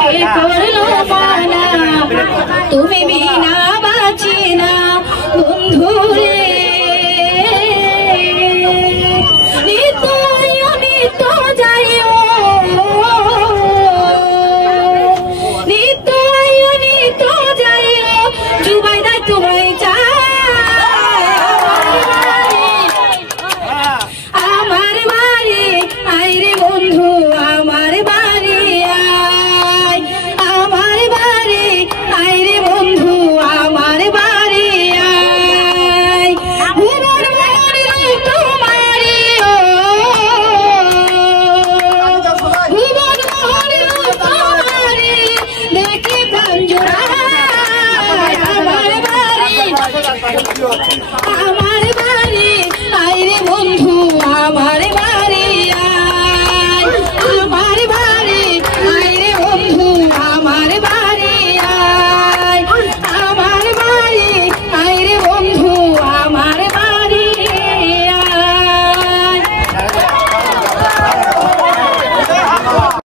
কে করলো মানা তুমি বিনা বাঁচি না বন্ধুরে নিত্য নিত্য যাইও নিত্য নিত্য যাইও জুবাইদা তোমায় চাই আমার বাড়ি আইরে বন্ধু আমার বাড়ি আয় আমার বাড়ি আইরে বন্ধু আমার বাড়ি আয় ভুবন ভরে তোমারি ভুবন ভরে তোমারি দেখে প্রাণ জোড়ায় আমার বাড়ি